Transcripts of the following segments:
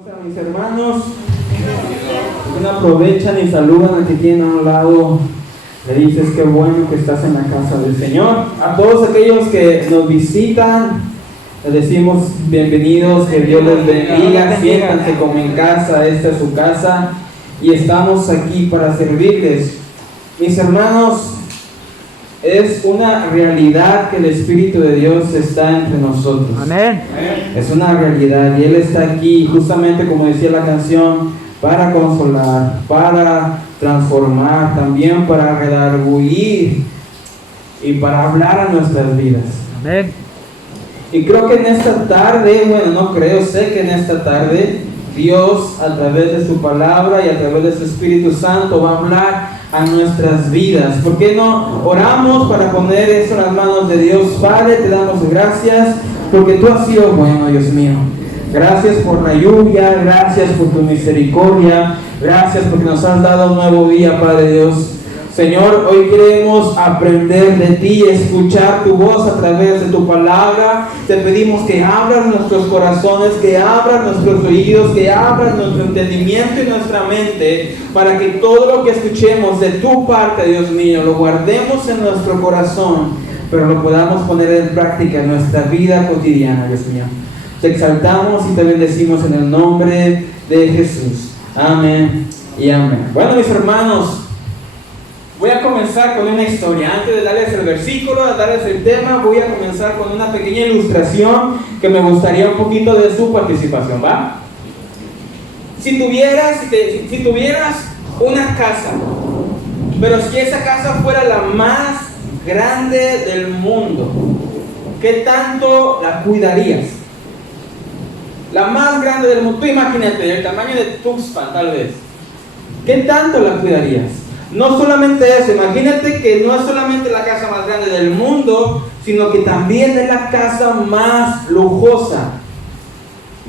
A mis hermanos, aprovechan y saludan al que tienen a un lado. Le dices qué bueno que estás en la casa del Señor. A todos aquellos que nos visitan, les decimos bienvenidos, que Dios les bendiga. Siéntanse como en casa, esta es su casa y estamos aquí para servirles. Mis hermanos, es una realidad que el Espíritu de Dios está entre nosotros. Amén. Es una realidad y Él está aquí, justamente como decía la canción, para consolar, para transformar, también para redarguir y para hablar a nuestras vidas. Amén. Y creo que en esta tarde, sé que en esta tarde Dios, a través de su palabra y a través de su Espíritu Santo, va a hablar a nuestras vidas. ¿Por qué no oramos para poner esto en las manos de Dios? Padre, te damos gracias porque tú has sido bueno, Dios mío. Gracias por la lluvia, gracias por tu misericordia, gracias porque nos has dado un nuevo día, Padre Dios. Señor, hoy queremos aprender de ti, escuchar tu voz a través de tu palabra. Te pedimos que abras nuestros corazones, que abras nuestros oídos, que abras nuestro entendimiento y nuestra mente, para que todo lo que escuchemos de tu parte, Dios mío, lo guardemos en nuestro corazón, pero lo podamos poner en práctica en nuestra vida cotidiana, Dios mío. Te exaltamos y te bendecimos en el nombre de Jesús. Amén y amén. Bueno, mis hermanos, voy a comenzar con una historia. Antes de darles el versículo, de darles el tema, voy a comenzar con una pequeña ilustración que me gustaría un poquito de su participación, ¿va? Si tuvieras una casa, pero si esa casa fuera la más grande del mundo, ¿qué tanto la cuidarías? La más grande del mundo, tú imagínate, el tamaño de Tuxpan tal vez. ¿Qué tanto la cuidarías? No solamente eso, imagínate que no es solamente la casa más grande del mundo, sino que también es la casa más lujosa.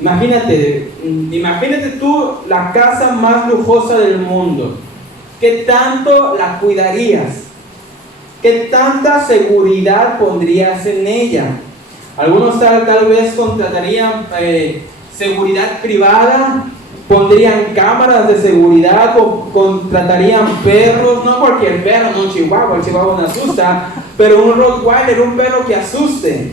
Imagínate tú la casa más lujosa del mundo. ¿Qué tanto la cuidarías? ¿Qué tanta seguridad pondrías en ella? Algunos tal vez contratarían seguridad privada, pondrían cámaras de seguridad o contratarían perros, no cualquier perro, no un chihuahua, el chihuahua no asusta, pero un rottweiler, un perro que asuste.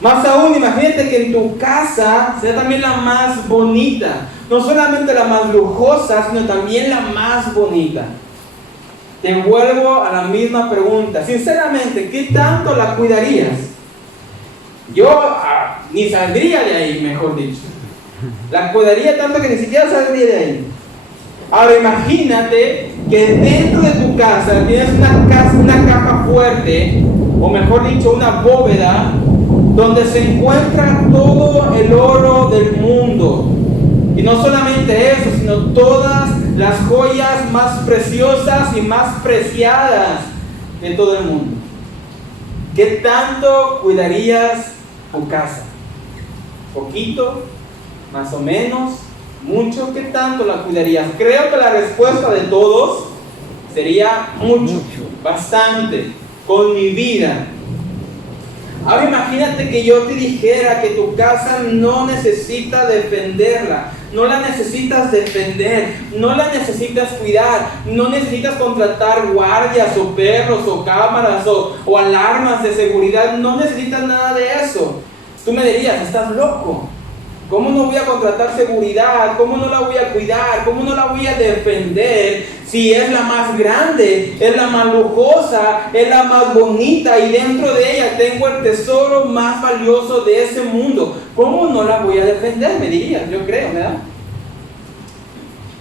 Más aún, imagínate que en tu casa sea también la más bonita, no solamente la más lujosa, sino también la más bonita. Te vuelvo a la misma pregunta, sinceramente, ¿qué tanto la cuidarías? Yo ni saldría de ahí, mejor dicho. La cuidaría tanto que ni siquiera saldría de ahí. Ahora imagínate que dentro de tu casa tienes una caja fuerte, o mejor dicho, una bóveda, donde se encuentra todo el oro del mundo. Y no solamente eso, sino todas las joyas más preciosas y más preciadas de todo el mundo. ¿Qué tanto cuidarías tu casa? ¿Poquito? ¿Más o menos? ¿Mucho? ¿Qué tanto la cuidarías? Creo que la respuesta de todos sería mucho, bastante, con mi vida. Ahora imagínate que yo te dijera que tu casa no necesita defenderla, no la necesitas defender, no la necesitas cuidar, no necesitas contratar guardias o perros o cámaras o alarmas de seguridad, no necesitas nada de eso. Tú me dirías, estás loco. ¿Cómo no voy a contratar seguridad? ¿Cómo no la voy a cuidar? ¿Cómo no la voy a defender? Si es la más grande, es la más lujosa, es la más bonita y dentro de ella tengo el tesoro más valioso de ese mundo. ¿Cómo no la voy a defender? Me dirías, yo creo, ¿verdad?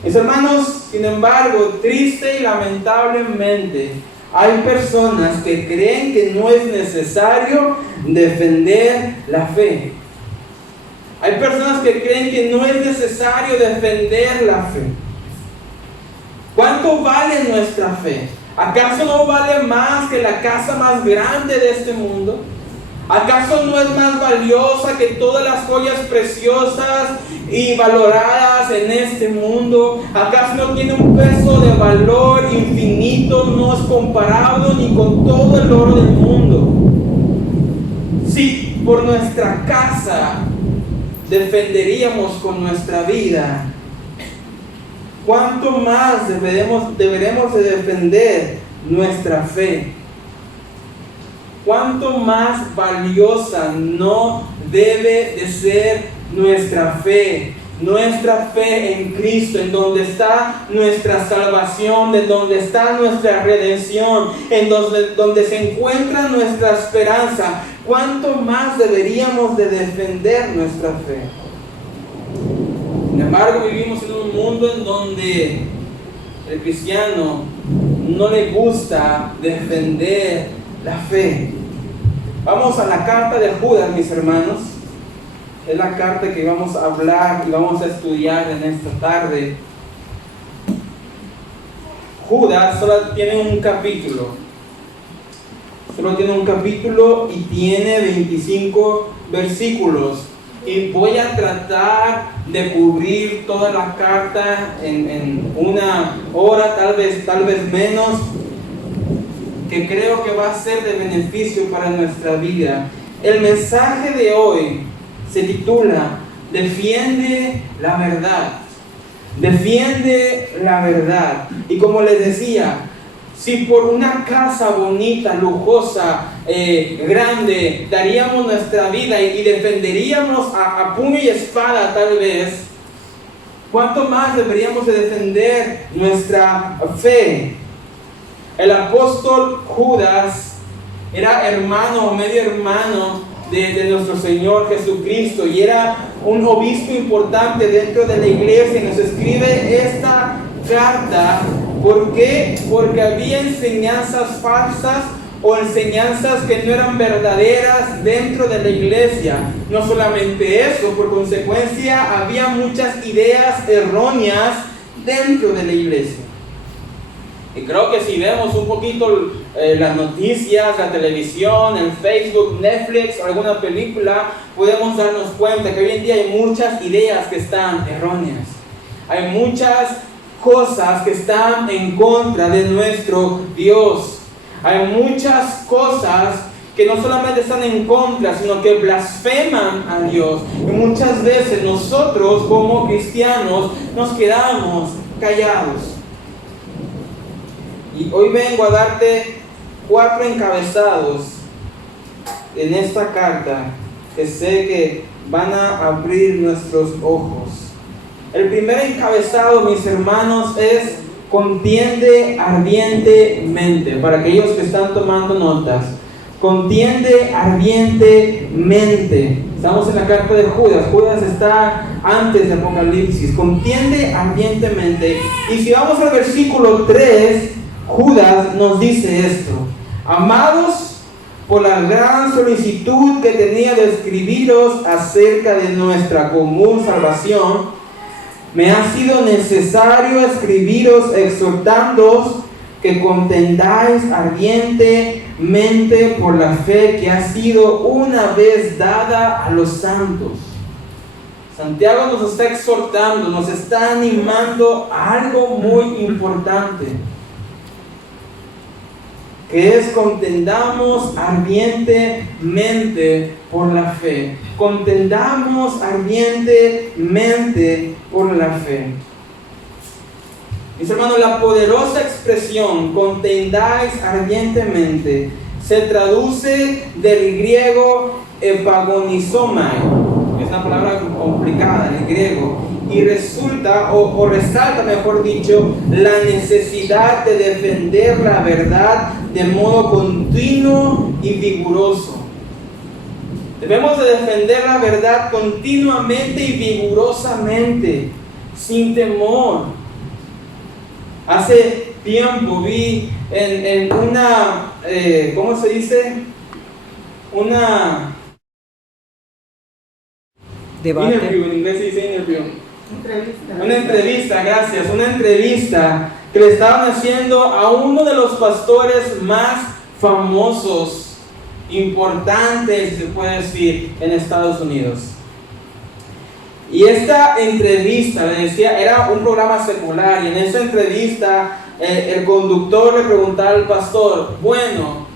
Mis hermanos, sin embargo, triste y lamentablemente, hay personas que creen que no es necesario defender la fe. Hay personas que creen que no es necesario defender la fe. ¿Cuánto vale nuestra fe? ¿Acaso no vale más que la casa más grande de este mundo? ¿Acaso no es más valiosa que todas las joyas preciosas y valoradas en este mundo? ¿Acaso no tiene un peso de valor infinito, no es comparado ni con todo el oro del mundo? Si por nuestra casa defenderíamos con nuestra vida, cuánto más deberemos de defender nuestra fe. Cuánto más valiosa no debe de ser nuestra fe en Cristo, en donde está nuestra salvación, en donde está nuestra redención, en donde se encuentra nuestra esperanza. Cuánto más deberíamos de defender nuestra fe. Sin embargo, vivimos en un mundo en donde el cristiano no le gusta defender la fe. Vamos a la carta de Judas, mis hermanos. Es la carta que vamos a hablar y vamos a estudiar en esta tarde. Judas solo tiene un capítulo. Y tiene 25 versículos. Y voy a tratar de cubrir toda la carta en una hora, tal vez menos, que creo que va a ser de beneficio para nuestra vida. El mensaje de hoy se titula Defiende la verdad. Defiende la verdad. Y como les decía, si por una casa bonita, lujosa, grande, daríamos nuestra vida y defenderíamos a puño y espada tal vez, ¿cuánto más deberíamos de defender nuestra fe? El apóstol Judas era hermano o medio hermano de nuestro Señor Jesucristo y era un obispo importante dentro de la iglesia, y nos escribe esta carta. ¿Por qué? Porque había enseñanzas falsas o enseñanzas que no eran verdaderas dentro de la iglesia. No solamente eso, por consecuencia había muchas ideas erróneas dentro de la iglesia. Y creo que si vemos un poquito las noticias, la televisión, el Facebook, Netflix, alguna película, podemos darnos cuenta que hoy en día hay muchas ideas que están erróneas. Hay muchas cosas que están en contra de nuestro Dios. Hay muchas cosas que no solamente están en contra, sino que blasfeman a Dios. Y muchas veces nosotros como cristianos nos quedamos callados. Y hoy vengo a darte 4 encabezados en esta carta que sé que van a abrir nuestros ojos. El primer encabezado, mis hermanos, es contiende ardientemente. Para aquellos que están tomando notas, contiende ardientemente. Estamos en la carta de Judas. Judas está antes de Apocalipsis. Contiende ardientemente. Y si vamos al versículo 3, Judas nos dice esto: amados, por la gran solicitud que tenía de escribiros acerca de nuestra común salvación, me ha sido necesario escribiros exhortándoos que contendáis ardientemente por la fe que ha sido una vez dada a los santos. Santiago nos está exhortando, nos está animando a algo muy importante, que es contendamos ardientemente por la fe. Contendamos ardientemente por la fe. Mis hermanos, la poderosa expresión contendáis ardientemente se traduce del griego epagonizomai. Es una palabra complicada en el griego. Y resulta, o resalta mejor dicho, la necesidad de defender la verdad de modo continuo y vigoroso. Debemos de defender la verdad continuamente y vigorosamente, sin temor. Hace tiempo vi en una, ¿cómo se dice? Debate. Interview, en inglés se dice interview. Una entrevista, gracias. Una entrevista que le estaban haciendo a uno de los pastores más famosos, importantes, se puede decir, en Estados Unidos. Y esta entrevista, le decía, era un programa secular, y en esa entrevista el conductor le preguntaba al pastor: bueno,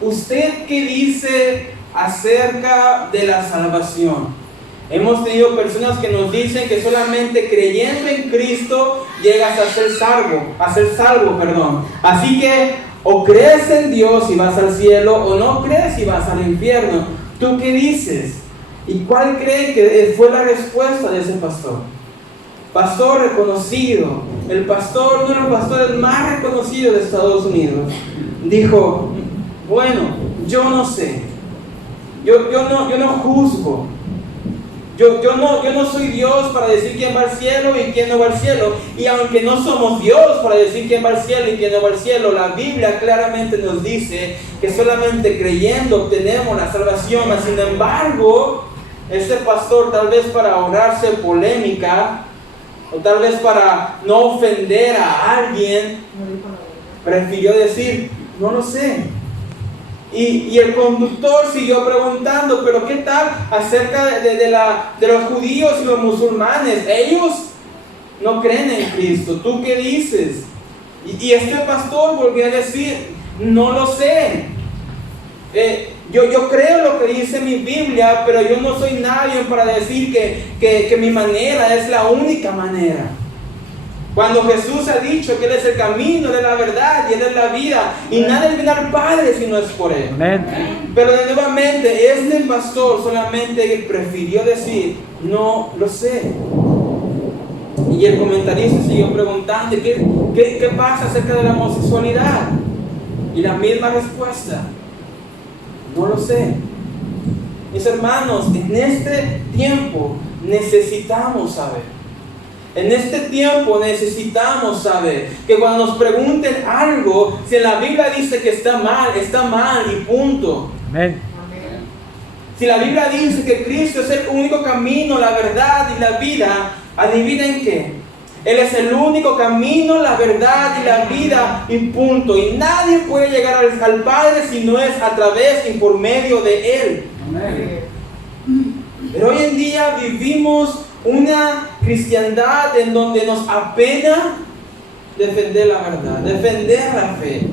¿usted qué dice acerca de la salvación? Hemos tenido personas que nos dicen que solamente creyendo en Cristo llegas a ser salvo, Así que o crees en Dios y vas al cielo, o no crees y vas al infierno. ¿Tú qué dices? ¿Y cuál cree que fue la respuesta de ese pastor? Pastor reconocido, uno de los pastores más reconocidos de Estados Unidos, dijo: bueno, yo no sé, yo no juzgo. Yo no soy Dios para decir quién va al cielo y quién no va al cielo. Y aunque no somos Dios para decir quién va al cielo y quién no va al cielo, la Biblia claramente nos dice que solamente creyendo obtenemos la salvación. Sin embargo, este pastor, tal vez para ahorrarse polémica, o tal vez para no ofender a alguien, prefirió decir: no lo sé. Y el conductor siguió preguntando: pero ¿qué tal acerca de los judíos y los musulmanes? Ellos no creen en Cristo. ¿Tú qué dices? Y este pastor volvió a decir: no lo sé. Yo creo lo que dice mi Biblia, pero yo no soy nadie para decir que mi manera es la única manera. Cuando Jesús ha dicho que Él es el camino, Él es la verdad y Él es la vida, y nadie viene al Padre si no es por Él. Amén. Pero nuevamente, este pastor solamente prefirió decir: no lo sé. Y el comentarista siguió preguntando: ¿qué pasa acerca de la homosexualidad? Y la misma respuesta: no lo sé. Mis hermanos, en este tiempo necesitamos saber. En este tiempo necesitamos saber que cuando nos pregunten algo, si en la Biblia dice que está mal y punto. Amén. Si la Biblia dice que Cristo es el único camino, la verdad y la vida, ¿adivinen qué? Él es el único camino, la verdad y la vida y punto. Y nadie puede llegar al Padre si no es a través y por medio de Él. Amén. Pero hoy en día vivimos una cristiandad en donde nos apena defender la verdad, defender la fe,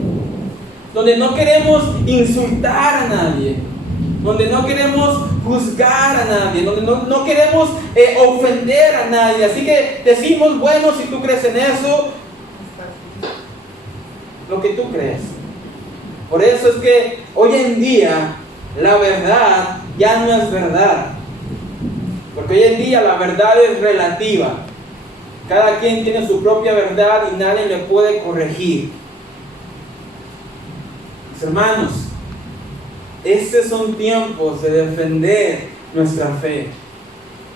donde no queremos insultar a nadie, donde no queremos juzgar a nadie, donde no queremos ofender a nadie. Así que decimos: bueno, si tú crees en eso, lo que tú crees. Por eso es que hoy en día la verdad ya no es verdad. Porque hoy en día la verdad es relativa. Cada quien tiene su propia verdad y nadie le puede corregir. Mis hermanos, estos son tiempos de defender nuestra fe.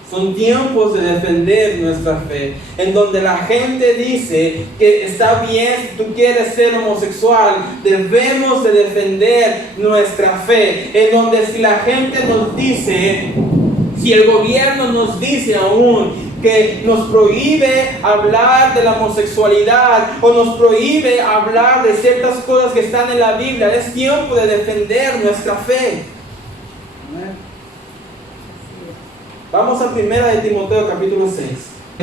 Son tiempos de defender nuestra fe, en donde la gente dice que está bien, si tú quieres ser homosexual, debemos de defender nuestra fe. En donde si la gente nos dice, si el gobierno nos dice aún que nos prohíbe hablar de la homosexualidad o nos prohíbe hablar de ciertas cosas que están en la Biblia, es tiempo de defender nuestra fe. Vamos a 1 de Timoteo capítulo 6.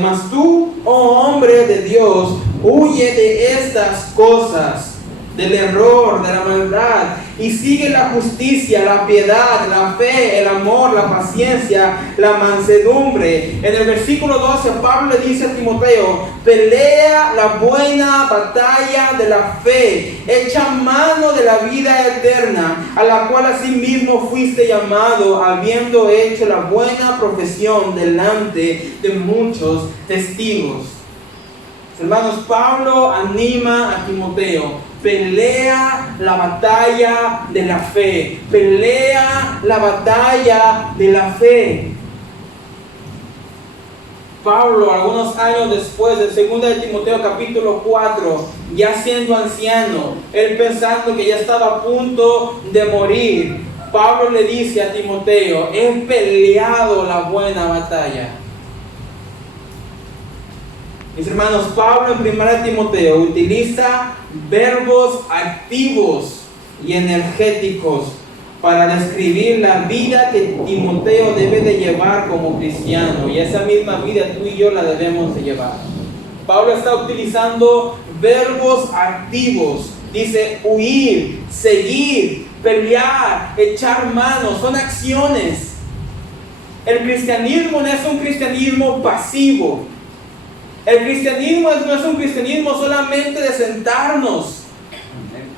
Mas tú, oh hombre de Dios, huye de estas cosas, del error, de la maldad, y sigue la justicia, la piedad, la fe, el amor, la paciencia, la mansedumbre. En el versículo 12 Pablo le dice a Timoteo: pelea la buena batalla de la fe, echa mano de la vida eterna, a la cual asimismo fuiste llamado, habiendo hecho la buena profesión delante de muchos testigos. Hermanos, Pablo anima a Timoteo: pelea la batalla de la fe. Pelea la batalla de la fe. Pablo, algunos años después, de 2 de Timoteo capítulo 4, ya siendo anciano, él pensando que ya estaba a punto de morir, Pablo le dice a Timoteo: he peleado la buena batalla. Mis hermanos, Pablo en 1 Timoteo utiliza verbos activos y energéticos para describir la vida que Timoteo debe de llevar como cristiano, y esa misma vida tú y yo la debemos de llevar. Pablo está utilizando verbos activos. Dice huir, seguir, pelear, echar mano. Son acciones. El cristianismo no es un cristianismo pasivo. El cristianismo no es un cristianismo solamente de sentarnos.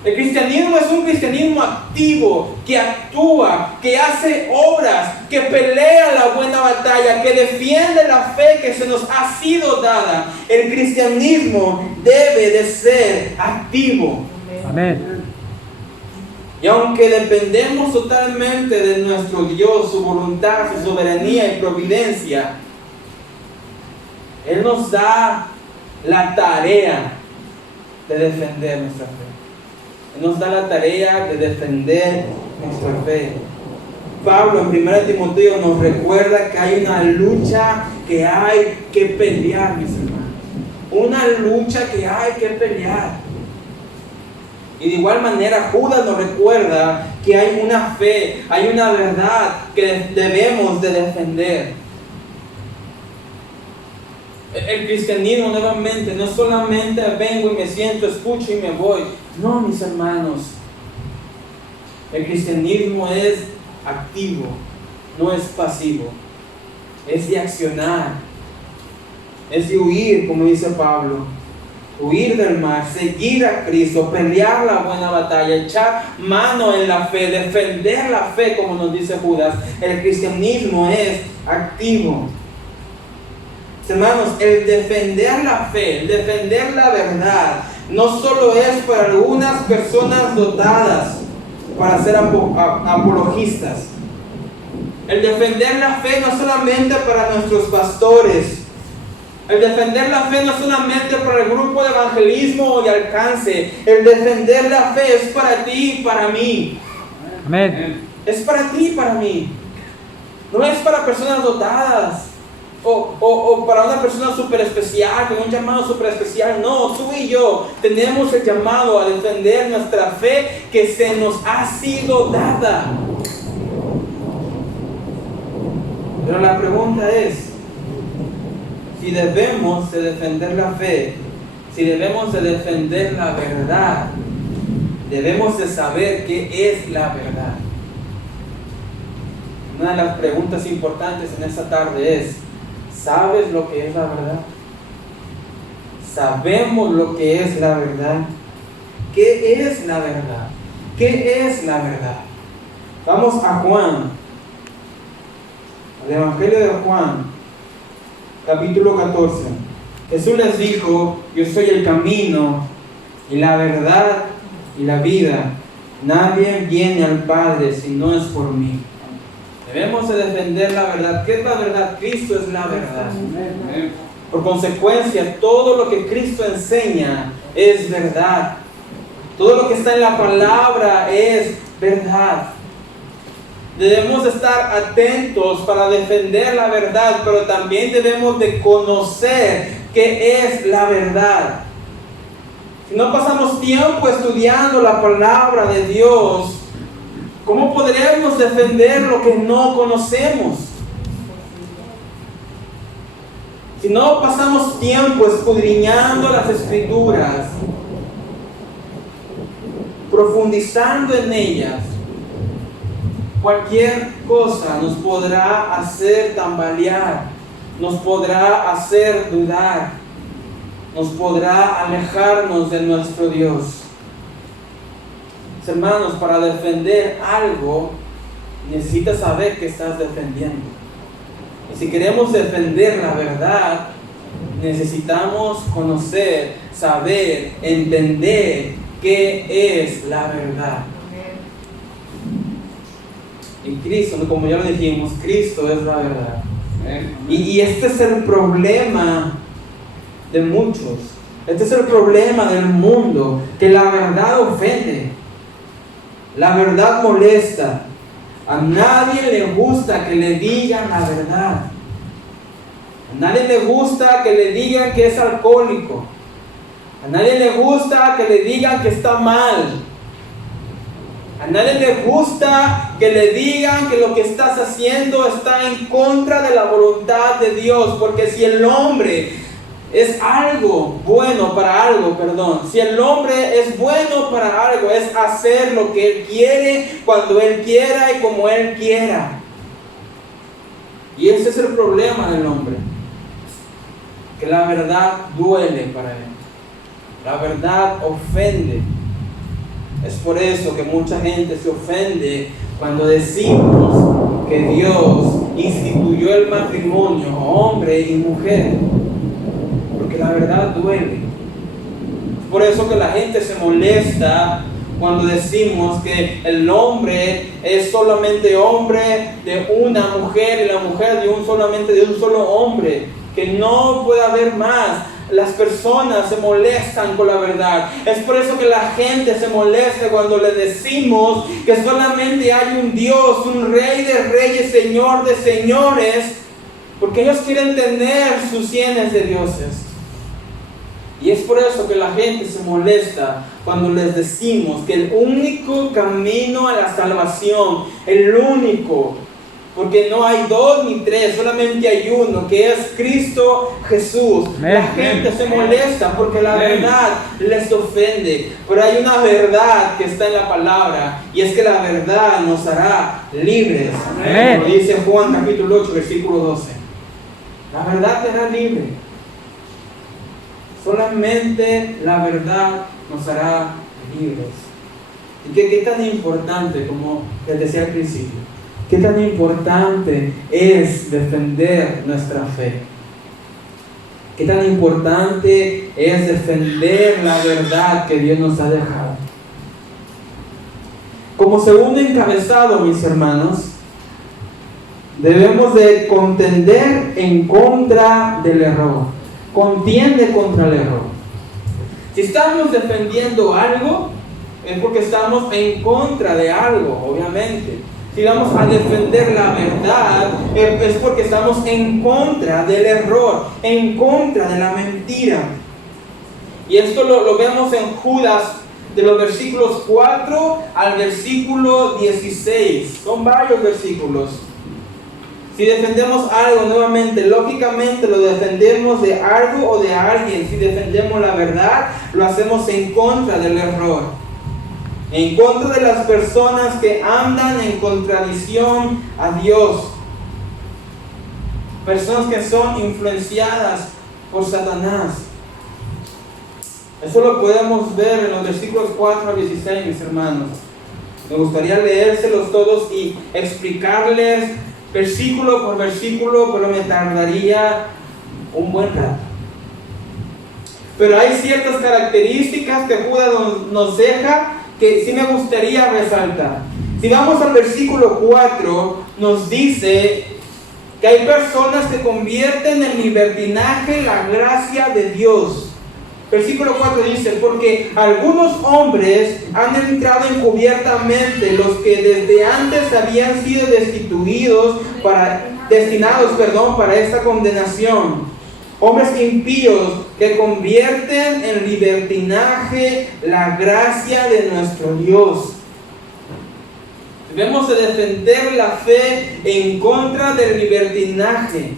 El cristianismo es un cristianismo activo, que actúa, que hace obras, que pelea la buena batalla, que defiende la fe que se nos ha sido dada. El cristianismo debe de ser activo. Amén. Y aunque dependemos totalmente de nuestro Dios, su voluntad, su soberanía y providencia, Él nos da la tarea de defender nuestra fe. Él nos da la tarea de defender nuestra fe. Pablo en 1 Timoteo nos recuerda que hay una lucha que hay que pelear, mis hermanos. Una lucha que hay que pelear. Y de igual manera Judas nos recuerda que hay una fe, hay una verdad que debemos de defender. El cristianismo nuevamente no solamente vengo y me siento, escucho y me voy. No, mis hermanos. El cristianismo es activo, no es pasivo. Es de accionar. Es de huir, como dice Pablo. Huir del mal, seguir a Cristo, pelear la buena batalla, echar mano en la fe, defender la fe, como nos dice Judas. El cristianismo es activo. Hermanos, el defender la fe, el defender la verdad, no solo es para algunas personas dotadas para ser apologistas. El defender la fe no solamente para nuestros pastores. El defender la fe no solamente para el grupo de evangelismo o de alcance. El defender la fe es para ti y para mí. Amén. Es para ti y para mí. No es para personas dotadas. O para una persona súper especial, con un llamado súper especial. No, tú y yo tenemos el llamado a defender nuestra fe que se nos ha sido dada. Pero la pregunta es, si debemos de defender la fe, si debemos de defender la verdad, debemos de saber qué es la verdad. Una de las preguntas importantes en esta tarde es, ¿sabes lo que es la verdad? ¿Sabemos lo que es la verdad? ¿Qué es la verdad? ¿Qué es la verdad? Vamos a Juan, al Evangelio de Juan, capítulo 14. Jesús les dijo, yo soy el camino y la verdad y la vida. Nadie viene al Padre si no es por mí. Debemos de defender la verdad. ¿Qué es la verdad? Cristo es la verdad. Por consecuencia, todo lo que Cristo enseña es verdad. Todo lo que está en la palabra es verdad. Debemos estar atentos para defender la verdad, pero también debemos de conocer qué es la verdad. Si no pasamos tiempo estudiando la palabra de Dios, ¿cómo podríamos defender lo que no conocemos? Si no pasamos tiempo escudriñando las Escrituras, profundizando en ellas, cualquier cosa nos podrá hacer tambalear, nos podrá hacer dudar, nos podrá alejarnos de nuestro Dios. Hermanos, para defender algo, necesitas saber qué estás defendiendo. Y si queremos defender la verdad, necesitamos conocer, saber, entender qué es la verdad. Y Cristo, como ya lo dijimos, Cristo es la verdad. Y este es el problema de muchos. Este es el problema del mundo, que la verdad ofende. La verdad molesta. A nadie le gusta que le digan la verdad. A nadie le gusta que le digan que es alcohólico. A nadie le gusta que le digan que está mal. A nadie le gusta que le digan que lo que estás haciendo está en contra de la voluntad de Dios. Porque si el hombre es algo bueno para algo, si el hombre es bueno para algo, es hacer lo que él quiere, cuando él quiera y como él quiera. Y ese es el problema del hombre, que la verdad duele para él. La verdad ofende. Es por eso que mucha gente se ofende cuando decimos que Dios instituyó el matrimonio, hombre y mujer, porque la verdad duele. Es por eso que la gente se molesta cuando decimos que el hombre es solamente hombre de una mujer y la mujer solamente de un solo hombre, que no puede haber más. Las personas se molestan con la verdad. Es por eso que la gente se molesta cuando le decimos que solamente hay un Dios, un Rey de reyes, Señor de señores, porque ellos quieren tener sus cienes de dioses. Y es por eso que la gente se molesta cuando les decimos que el único camino a la salvación, el único, porque no hay dos ni tres, solamente hay uno, que es Cristo Jesús. La gente se molesta porque la verdad les ofende, pero hay una verdad que está en la palabra, y es que la verdad nos hará libres. Como dice Juan capítulo 8, versículo 12. La verdad te hará libre. Solamente la verdad nos hará libres. ¿Y qué tan importante, como les decía al principio, qué tan importante es defender nuestra fe? ¿Qué tan importante es defender la verdad que Dios nos ha dejado? Como segundo encabezado, mis hermanos, debemos de contender en contra del error. Contiende contra el error. Si estamos defendiendo algo, es porque estamos en contra de algo, obviamente. Si vamos a defender la verdad, es porque estamos en contra del error, en contra de la mentira. Y esto lo vemos en Judas, de los versículos 4 al versículo 16. Son varios versículos. Si defendemos algo, nuevamente, lógicamente lo defendemos de algo o de alguien. Si defendemos la verdad, lo hacemos en contra del error, en contra de las personas que andan en contradicción a Dios, personas que son influenciadas por Satanás. Eso lo podemos ver en los versículos 4 al 16, mis hermanos. Me gustaría leérselos todos y explicarles versículo por versículo, pero me tardaría un buen rato. Pero hay ciertas características que Judas nos deja que sí me gustaría resaltar. Si vamos al versículo 4, nos dice que hay personas que convierten en libertinaje la gracia de Dios. Versículo 4 dice: porque algunos hombres han entrado encubiertamente, los que desde antes habían sido destinados para esta condenación. Hombres impíos que convierten en libertinaje la gracia de nuestro Dios. Debemos de defender la fe en contra del libertinaje.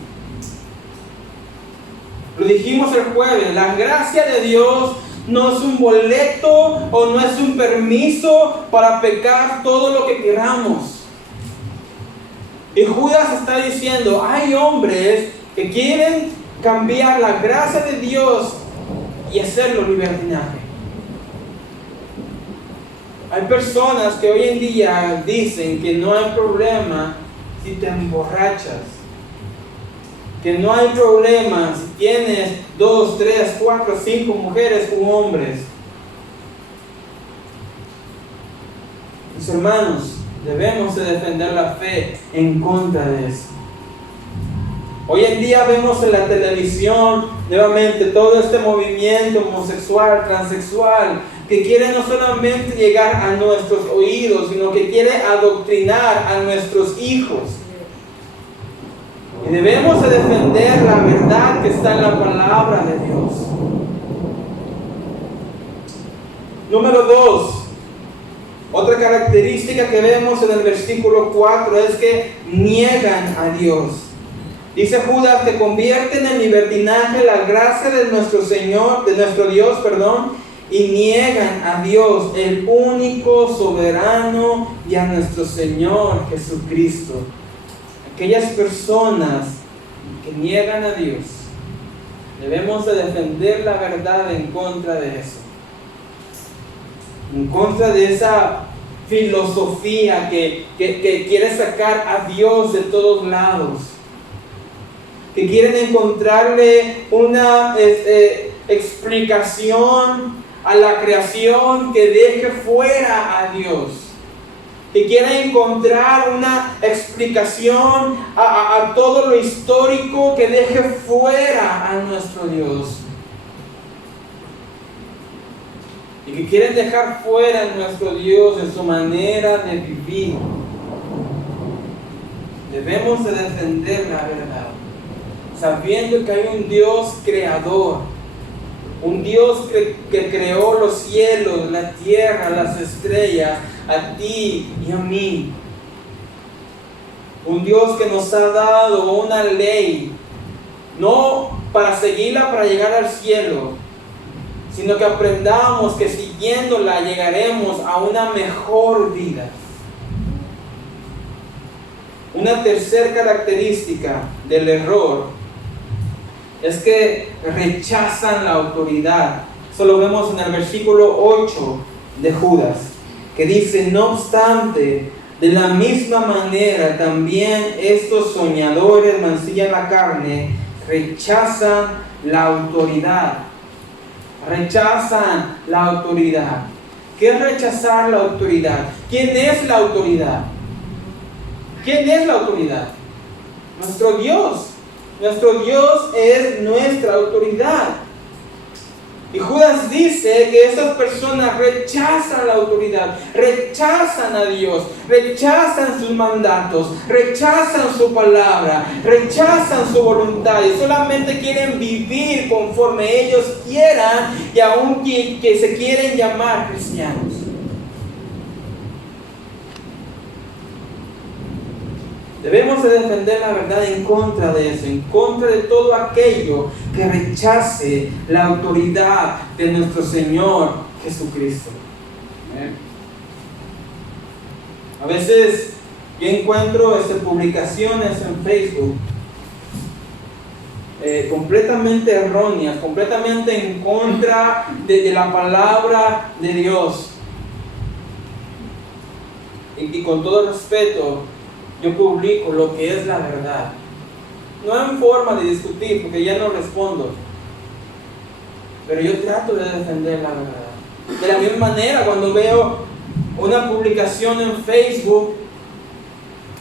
Lo dijimos el jueves, la gracia de Dios no es un boleto o no es un permiso para pecar todo lo que queramos. Y Judas está diciendo, hay hombres que quieren cambiar la gracia de Dios y hacerlo libertinaje. Hay personas que hoy en día dicen que no hay problema si te emborrachas, que no hay problema si tienes 2, 3, 4, 5 mujeres u hombres. Mis hermanos, debemos de defender la fe en contra de eso. Hoy en día vemos en la televisión nuevamente todo este movimiento homosexual, transexual, que quiere no solamente llegar a nuestros oídos, sino que quiere adoctrinar a nuestros hijos. Y debemos de defender la verdad que está en la palabra de Dios. Número 2. Otra característica que vemos en el versículo 4 es que niegan a Dios. Dice Judas que convierten en libertinaje la gracia de nuestro Dios, y niegan a Dios, el único soberano, y a nuestro Señor Jesucristo. aquellas personas que niegan a Dios, debemos de defender la verdad en contra de eso. En contra de esa filosofía que quiere sacar a Dios de todos lados. Que quieren encontrarle una explicación a la creación que deje fuera a Dios. Que quieren encontrar una explicación a todo lo histórico que deje fuera a nuestro Dios. Y que quieren dejar fuera a nuestro Dios de su manera de vivir. Debemos de defender la verdad, sabiendo que hay un Dios creador, un Dios que creó los cielos, la tierra, las estrellas, a ti y a mí. Un Dios que nos ha dado una ley, no para seguirla para llegar al cielo, sino que aprendamos que siguiéndola llegaremos a una mejor vida. Una tercera característica del error es que rechazan la autoridad. Eso lo vemos en el versículo 8 de Judas, que dice: no obstante, de la misma manera también estos soñadores mancillan la carne, rechazan la autoridad. Rechazan la autoridad. ¿Qué es rechazar la autoridad? ¿Quién es la autoridad? ¿Quién es la autoridad? Nuestro Dios. Nuestro Dios es nuestra autoridad. Y Judas dice que esas personas rechazan la autoridad, rechazan a Dios, rechazan sus mandatos, rechazan su palabra, rechazan su voluntad y solamente quieren vivir conforme ellos quieran y aún que se quieren llamar cristianos. Debemos de defender la verdad en contra de eso, en contra de todo aquello que rechace la autoridad de nuestro Señor Jesucristo. A veces yo encuentro publicaciones en Facebook completamente erróneas, completamente en contra de la palabra de Dios. Y con todo respeto, yo publico lo que es la verdad. No en forma de discutir, porque ya no respondo. Pero yo trato de defender la verdad. De la misma manera, cuando veo una publicación en Facebook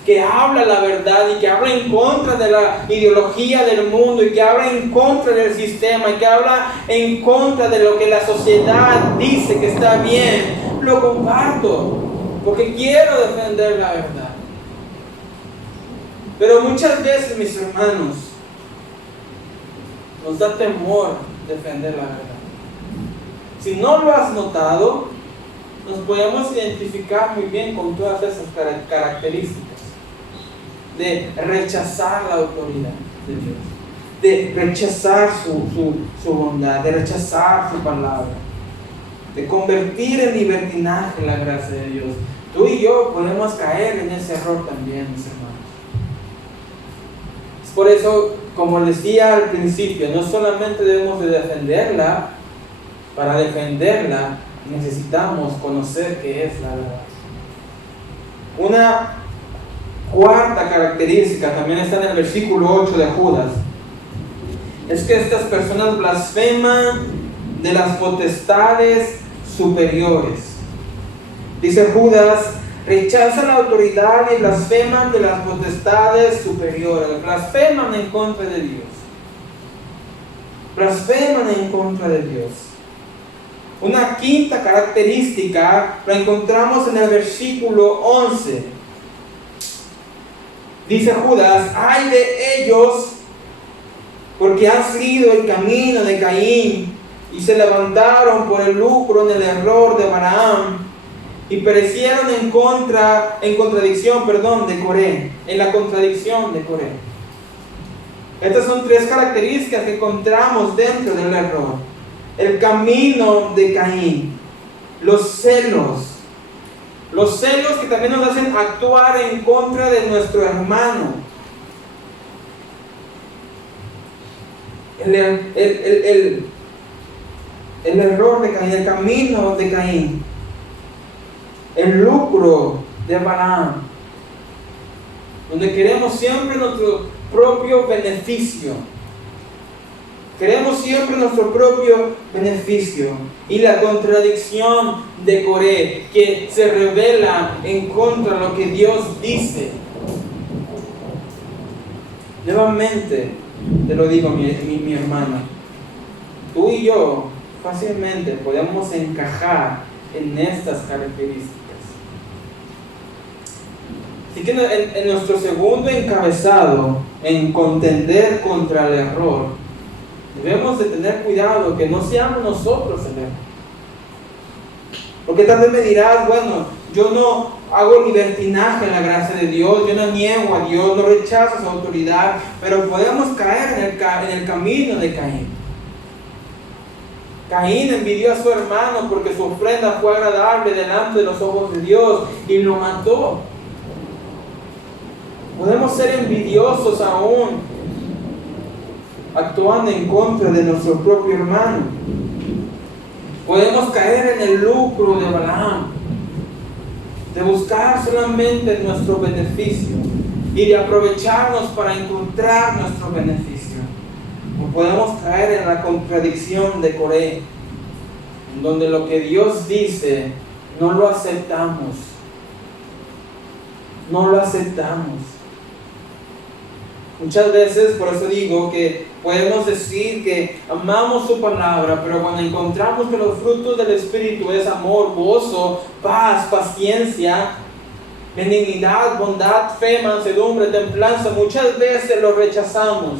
que habla la verdad y que habla en contra de la ideología del mundo y que habla en contra del sistema y que habla en contra de lo que la sociedad dice que está bien, lo comparto porque quiero defender la verdad. Pero muchas veces, mis hermanos, nos da temor defender la verdad. Si no lo has notado, nos podemos identificar muy bien con todas esas características de rechazar la autoridad de Dios, de rechazar su bondad, de rechazar su palabra, de convertir en libertinaje la gracia de Dios. Tú y yo podemos caer en ese error también, mis hermanos. Por eso, como decía al principio, no solamente debemos de defenderla, para defenderla necesitamos conocer qué es la verdad. Una cuarta característica también está en el versículo 8 de Judas. Es que estas personas blasfeman de las potestades superiores. Dice Judas: rechazan la autoridad y blasfeman de las potestades superiores. Blasfeman en contra de Dios. Blasfeman en contra de Dios. Una quinta característica la encontramos en el versículo 11. Dice Judas: ay de ellos, porque han seguido el camino de Caín y se levantaron por el lucro en el error de Balaam y perecieron en contradicción de Coré, en la contradicción de Coré. Estas son tres características que encontramos dentro del error: el camino de Caín, los celos que también nos hacen actuar en contra de nuestro hermano, el error de Caín, el camino de Caín, el lucro de Balaam, donde queremos siempre nuestro propio beneficio. Queremos siempre nuestro propio beneficio. Y la contradicción de Coré, que se revela en contra de lo que Dios dice. Nuevamente, te lo digo, mi hermana, tú y yo fácilmente podemos encajar en estas características. Así que en nuestro segundo encabezado, en contender contra el error, debemos de tener cuidado que no seamos nosotros el error. Porque tal vez me dirás, bueno, yo no hago libertinaje en la gracia de Dios, yo no niego a Dios, no rechazo su autoridad, pero podemos caer en el camino de Caín. Caín envidió a su hermano porque su ofrenda fue agradable delante de los ojos de Dios y lo mató. Podemos ser envidiosos aún, actuando en contra de nuestro propio hermano. Podemos caer en el lucro de Balaam, de buscar solamente nuestro beneficio y de aprovecharnos para encontrar nuestro beneficio. O podemos caer en la contradicción de Coré, en donde lo que Dios dice no lo aceptamos. No lo aceptamos. Muchas veces, por eso digo que podemos decir que amamos su palabra, pero cuando encontramos que los frutos del Espíritu es amor, gozo, paz, paciencia, benignidad, bondad, fe, mansedumbre, templanza, muchas veces lo rechazamos.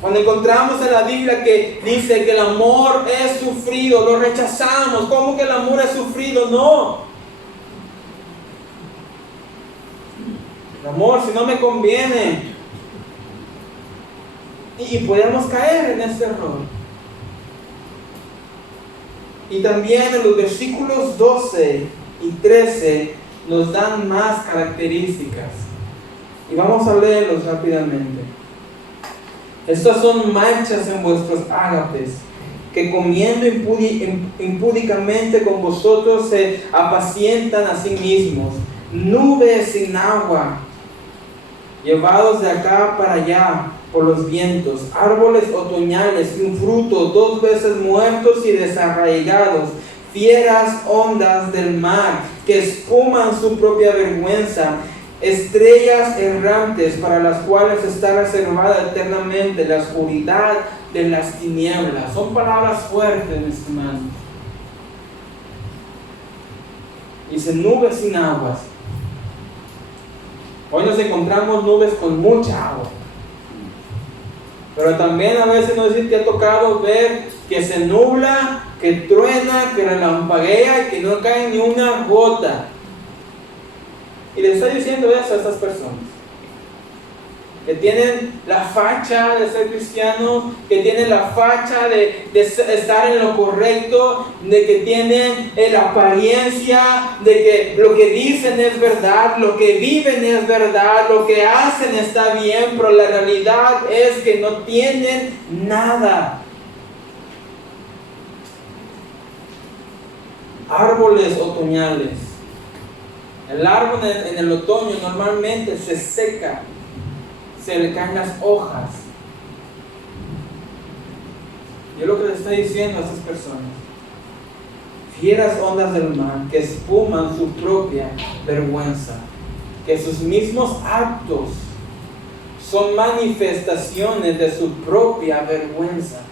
Cuando encontramos en la Biblia que dice que el amor es sufrido, lo rechazamos. ¿Cómo que el amor es sufrido? No. El amor, si no me conviene. Y podemos caer en este error. Y también en los versículos 12 y 13 nos dan más características. Y vamos a leerlos rápidamente. Estas son manchas en vuestros ágapes, que comiendo impúdicamente con vosotros se apacientan a sí mismos. Nubes sin agua, llevados de acá para allá por los vientos, árboles otoñales sin fruto, 2 veces muertos y desarraigados, fieras ondas del mar que espuman su propia vergüenza, estrellas errantes para las cuales está reservada eternamente la oscuridad de las tinieblas. Son palabras fuertes, mis hermanos. Dice nubes sin aguas. Hoy nos encontramos nubes con mucha agua. Pero también a veces no sé si te ha tocado ver que se nubla, que truena, que relampaguea y que no cae ni una gota. Y le estoy diciendo eso a estas personas que tienen la facha de ser cristianos, que tienen la facha de estar en lo correcto, de que tienen la apariencia de que lo que dicen es verdad, lo que viven es verdad, lo que hacen está bien, pero la realidad es que no tienen nada. Árboles otoñales. El árbol en el otoño normalmente se seca, se le caen las hojas. Yo lo que le estoy diciendo a estas personas, fieras ondas del mar que espuman su propia vergüenza, que sus mismos actos son manifestaciones de su propia vergüenza.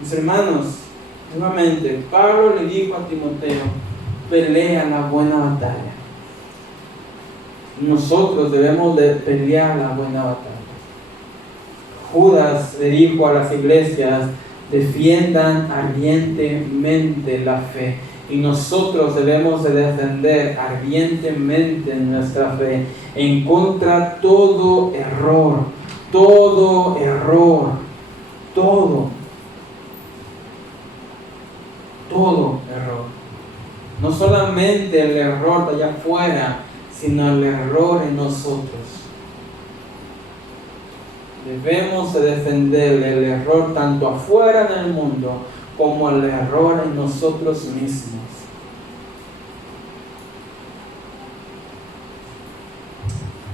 Mis hermanos, nuevamente, Pablo le dijo a Timoteo, pelea la buena batalla. Nosotros debemos de pelear la buena batalla. Judas le dijo a las iglesias, defiendan ardientemente la fe. Y nosotros debemos de defender ardientemente nuestra fe en contra de todo error, todo error, todo error. No solamente el error de allá afuera, sino el error en nosotros. Debemos de defender el error tanto afuera en el mundo como el error en nosotros mismos.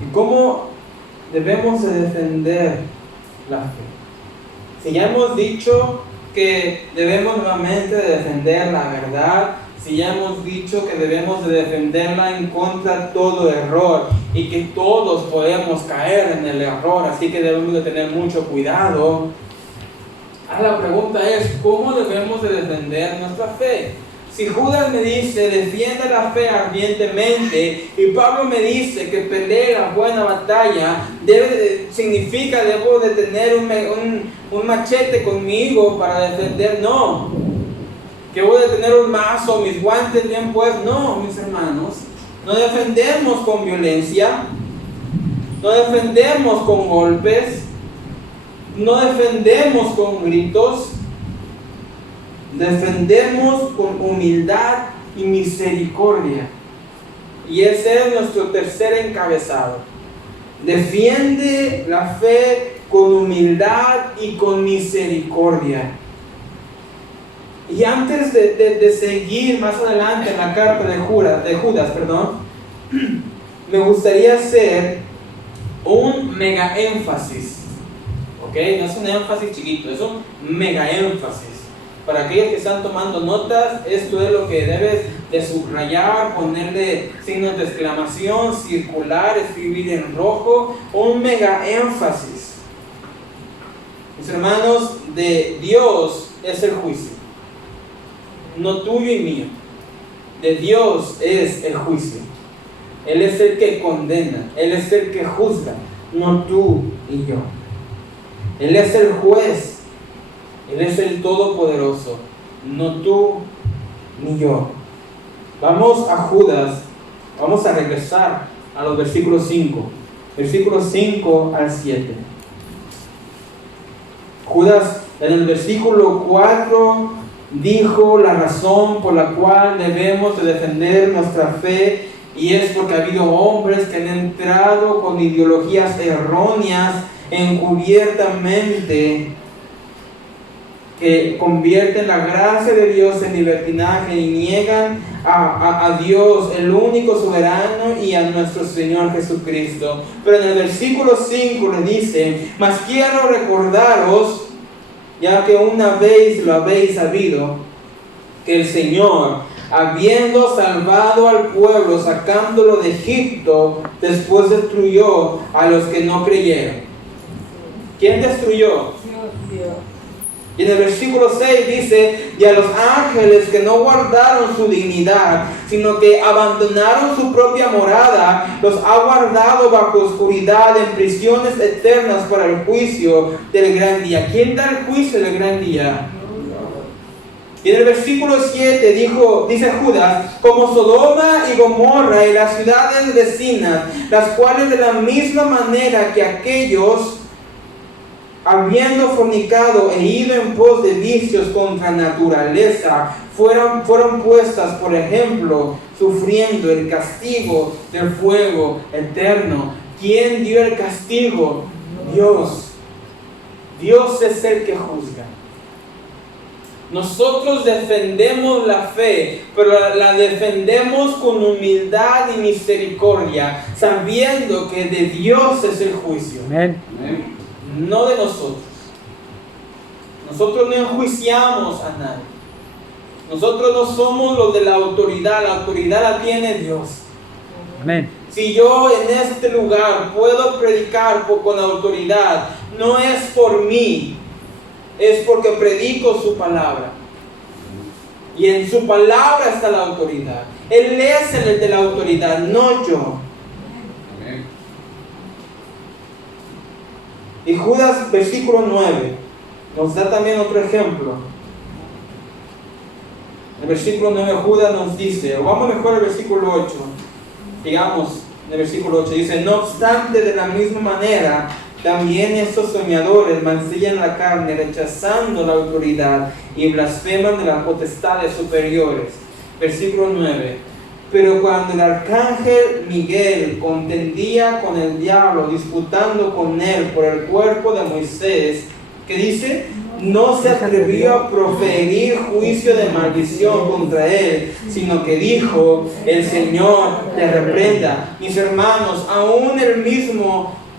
¿Y cómo debemos de defender la fe? Si ya hemos dicho que debemos nuevamente de defender la verdad, si ya hemos dicho que debemos de defenderla en contra de todo error y que todos podemos caer en el error, así que debemos de tener mucho cuidado. La pregunta es, ¿cómo debemos de defender nuestra fe? Si Judas me dice, defiende la fe ardientemente, y Pablo me dice que pelee la buena batalla, significa debo de tener un machete conmigo para defender, no. Que voy a tener un mazo, mis guantes bien puestos, no, mis hermanos. No defendemos con violencia, no defendemos con golpes, no defendemos con gritos, defendemos con humildad y misericordia. Y ese es nuestro tercer encabezado. Defiende la fe con humildad y con misericordia. Y antes de seguir más adelante en la carta de Judas, me gustaría hacer un mega énfasis. ¿Ok? No es un énfasis chiquito, es un mega énfasis. Para aquellos que están tomando notas, esto es lo que debes de subrayar, ponerle signos de exclamación, circular, escribir en rojo, un mega énfasis. Mis hermanos, de Dios es el juicio, no tuyo y mío. De Dios es el juicio. Él es el que condena, Él es el que juzga, no tú y yo. Él es el juez. Él es el Todopoderoso, no tú ni yo. Vamos a Judas, vamos a regresar a los versículos 5 al 7. Judas en el versículo 4 dijo la razón por la cual debemos de defender nuestra fe, y es porque ha habido hombres que han entrado con ideologías erróneas encubiertamente, que convierten la gracia de Dios en libertinaje y niegan a Dios, el único soberano, y a nuestro Señor Jesucristo. Pero en el versículo 5 le dice: mas quiero recordaros, ya que una vez lo habéis sabido, que el Señor, habiendo salvado al pueblo, sacándolo de Egipto, después destruyó a los que no creyeron. ¿Quién destruyó? Dios. Y en el versículo 6 dice: y a los ángeles que no guardaron su dignidad, sino que abandonaron su propia morada, los ha guardado bajo oscuridad en prisiones eternas para el juicio del gran día. ¿Quién da el juicio del gran día? Y en el versículo 7 dice Judas: como Sodoma y Gomorra y las ciudades vecinas, las cuales de la misma manera que aquellos, habiendo fornicado e ido en pos de vicios contra naturaleza, fueron puestas por ejemplo, sufriendo el castigo del fuego eterno. ¿Quién dio el castigo? Dios. Dios es el que juzga. Nosotros defendemos la fe, pero la defendemos con humildad y misericordia, sabiendo que de Dios es el juicio. Amén. No de nosotros. Nosotros no enjuiciamos a nadie. Nosotros no somos los de la autoridad la tiene Dios. Amén. Si yo en este lugar puedo predicar con autoridad, no es por mí, es porque predico su palabra. Y en su palabra está la autoridad. Él es el de la autoridad, no yo. Y Judas, versículo 9, nos da también otro ejemplo. El versículo 9, Judas nos dice, o vamos mejor al versículo 8, digamos, en el versículo 8, dice: no obstante, de la misma manera, también estos soñadores mancillan la carne, rechazando la autoridad, y blasfeman de las potestades superiores. Versículo 9, Pero cuando el arcángel Miguel contendía con el diablo, disputando con él por el cuerpo de Moisés, ¿qué dice? No se atrevió a proferir juicio de maldición contra él, sino que dijo: el Señor te reprenda. Mis hermanos, aún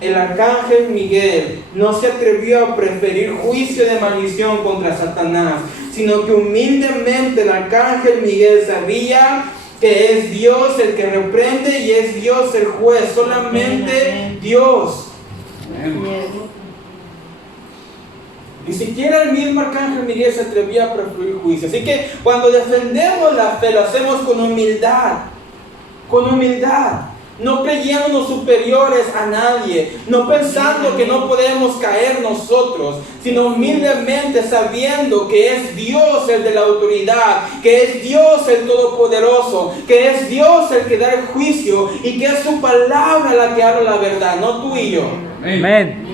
el arcángel Miguel no se atrevió a preferir juicio de maldición contra Satanás, sino que humildemente el arcángel Miguel sabía que es Dios el que reprende y es Dios el juez, solamente Dios. Ni siquiera el mismo arcángel Miguel se atrevía a preferir juicio. Así que cuando defendemos la fe, lo hacemos con humildad, no creyéndonos superiores a nadie, no pensando que no podemos caer nosotros, sino humildemente sabiendo que es Dios el de la autoridad, que es Dios el todopoderoso, que es Dios el que da el juicio y que es su palabra la que habla la verdad, no tú y yo. Amén.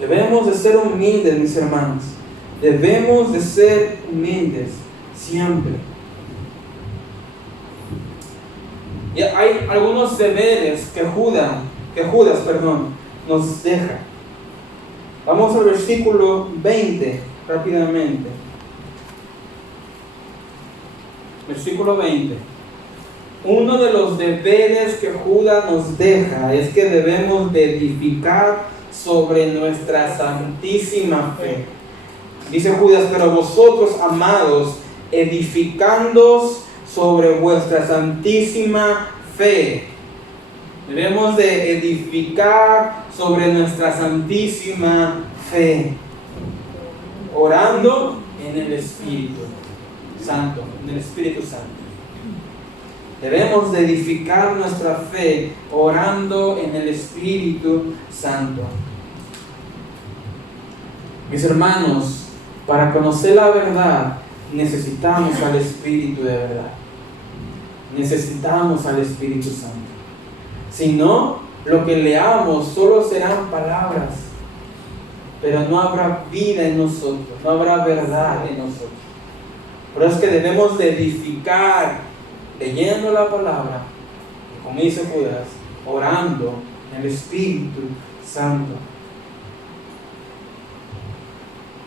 Debemos de ser humildes, mis hermanos. Debemos de ser humildes siempre. Y hay algunos deberes que Judas, nos deja. Vamos al versículo 20 rápidamente. Versículo 20. Uno de los deberes que Judas nos deja es que debemos de edificar sobre nuestra santísima fe. Dice Judas: pero vosotros, amados, edificándoos sobre vuestra santísima fe. Debemos de edificar sobre nuestra santísima fe, orando en el Espíritu Santo, Debemos de edificar nuestra fe orando en el Espíritu Santo. Mis hermanos, para conocer la verdad necesitamos al Espíritu de verdad. Necesitamos al Espíritu Santo. Si no, lo que leamos solo serán palabras, pero no habrá vida en nosotros, no habrá verdad en nosotros. Por eso es que debemos de edificar leyendo la palabra, y como dice Judas, orando en el Espíritu Santo.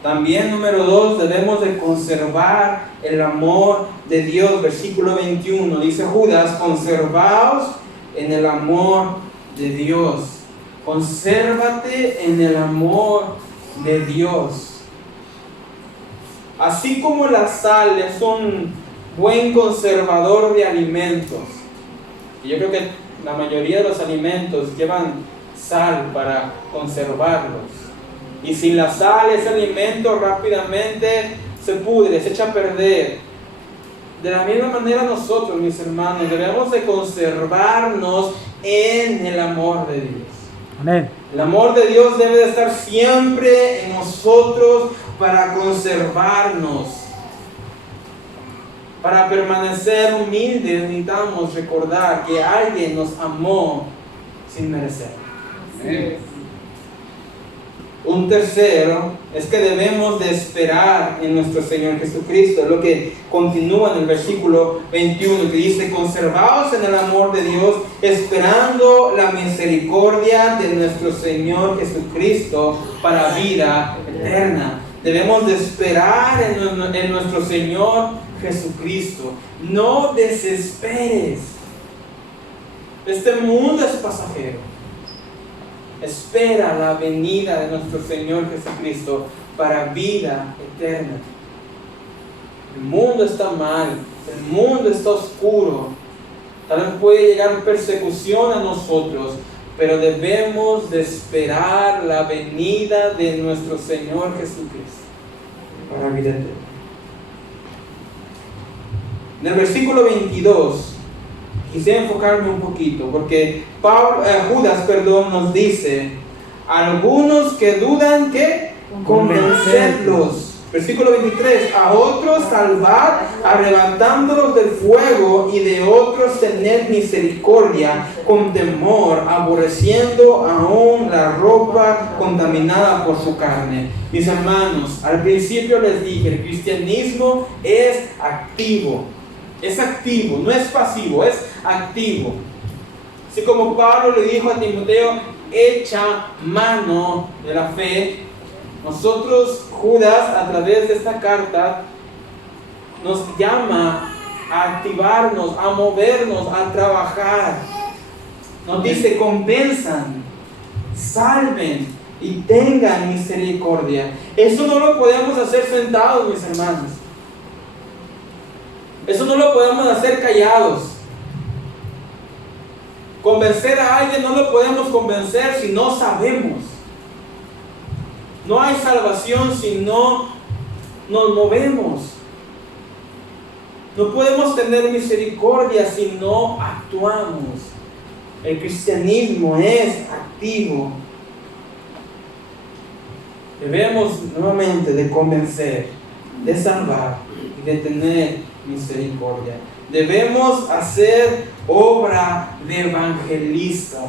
También, número 2, debemos de conservar el amor de Dios. Versículo 21, dice Judas: conservaos en el amor de Dios. Consérvate en el amor de Dios. Así como la sal es un buen conservador de alimentos, y yo creo que la mayoría de los alimentos llevan sal para conservarlos, y sin la sal ese alimento rápidamente se pudre, se echa a perder. De la misma manera nosotros, mis hermanos, debemos de conservarnos en el amor de Dios. Amén. El amor de Dios debe de estar siempre en nosotros para conservarnos. Para permanecer humildes necesitamos recordar que alguien nos amó sin merecer. Sí. Un tercero es que debemos de esperar en nuestro Señor Jesucristo. Lo que continúa en el versículo 21, que dice: conservaos en el amor de Dios, esperando la misericordia de nuestro Señor Jesucristo para vida eterna. Debemos de esperar en nuestro Señor Jesucristo. No desesperes. Este mundo es pasajero. Espera la venida de nuestro Señor Jesucristo para vida eterna. El mundo está mal, el mundo está oscuro. Tal vez puede llegar persecución a nosotros, pero debemos de esperar la venida de nuestro Señor Jesucristo para vida eterna. En el versículo 22 quisiera enfocarme un poquito, porque Judas nos dice: algunos que dudan, que convencerlos. Versículo 23, a otros salvad, arrebatándolos del fuego, y de otros tened misericordia, con temor, aborreciendo aún la ropa contaminada por su carne. Mis hermanos, al principio les dije, el cristianismo es activo, no es pasivo, es activo. Así como Pablo le dijo a Timoteo, echa mano de la fe, nosotros, Judas, a través de esta carta, nos llama a activarnos, a movernos, a trabajar. Nos dice, convenzan, salven y tengan misericordia. Eso no lo podemos hacer sentados, mis hermanos. Eso no lo podemos hacer callados. Convencer a alguien no lo podemos convencer si no sabemos. No hay salvación si no nos movemos. No podemos tener misericordia si no actuamos. El cristianismo es activo. Debemos nuevamente de convencer, de salvar y de tener misericordia. Debemos hacer obra de evangelista.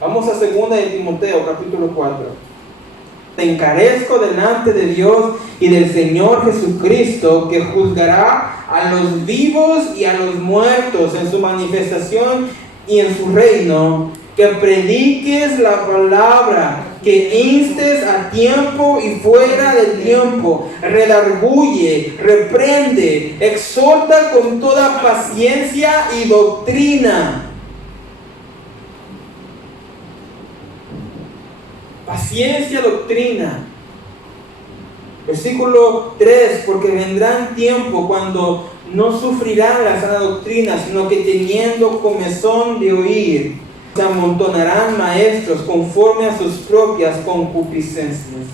Vamos a 2 de Timoteo, capítulo 4. Te encarezco delante de Dios y del Señor Jesucristo, que juzgará a los vivos y a los muertos en su manifestación y en su reino, que prediques la palabra, que instes a tiempo y fuera de tiempo, redarguye, reprende, exhorta con toda paciencia y doctrina. Paciencia, doctrina. Versículo 3, porque vendrán tiempo cuando no sufrirán la sana doctrina, sino que teniendo comezón de oír, se amontonarán maestros conforme a sus propias concupiscencias,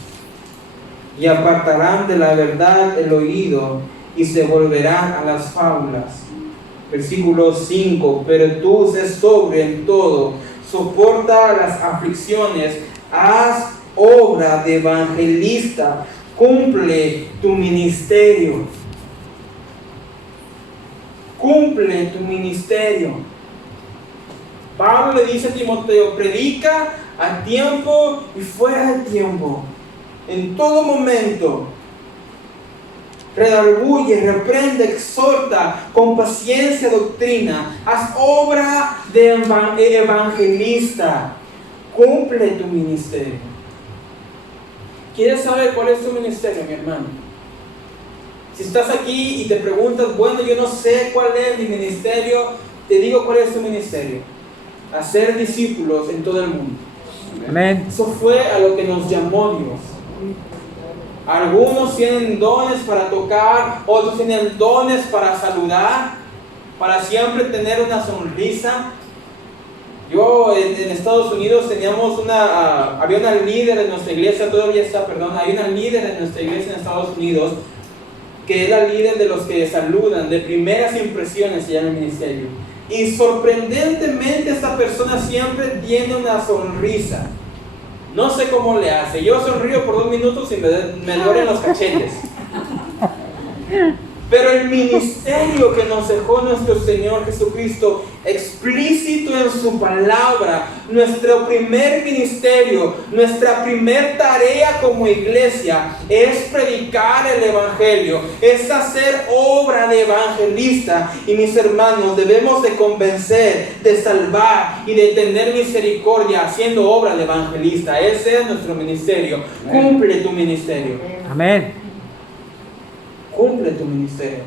y apartarán de la verdad el oído, y se volverán a las fábulas. Versículo 5, pero tú sé sobrio en todo, soporta las aflicciones, haz obra de evangelista, cumple tu ministerio. Cumple tu ministerio. Pablo le dice a Timoteo, predica a tiempo y fuera de tiempo, en todo momento. Redarguye, reprende, exhorta, con paciencia doctrina, haz obra de evangelista. Cumple tu ministerio. ¿Quieres saber cuál es tu ministerio, mi hermano? Si estás aquí y te preguntas, bueno, yo no sé cuál es mi ministerio, te digo cuál es tu ministerio: hacer discípulos en todo el mundo. Amén. Eso fue a lo que nos llamó Dios. Algunos tienen dones para tocar, otros tienen dones para saludar, para siempre tener una sonrisa. Yo en Estados Unidos había una líder en nuestra iglesia, todavía está, hay una líder en nuestra iglesia en Estados Unidos que es la líder de los que saludan, de primeras impresiones se llama el ministerio. Y sorprendentemente esta persona siempre tiene una sonrisa. No sé cómo le hace. Yo sonrío por 2 minutos y me duelen los cachetes. Pero el ministerio que nos dejó nuestro Señor Jesucristo, explícito en su palabra, nuestro primer ministerio, nuestra primer tarea como iglesia, es predicar el Evangelio, es hacer obra de evangelista. Y mis hermanos, debemos de convencer, de salvar y de tener misericordia haciendo obra de evangelista. Ese es nuestro ministerio. Cumple tu ministerio. Amén. Cumple tu ministerio.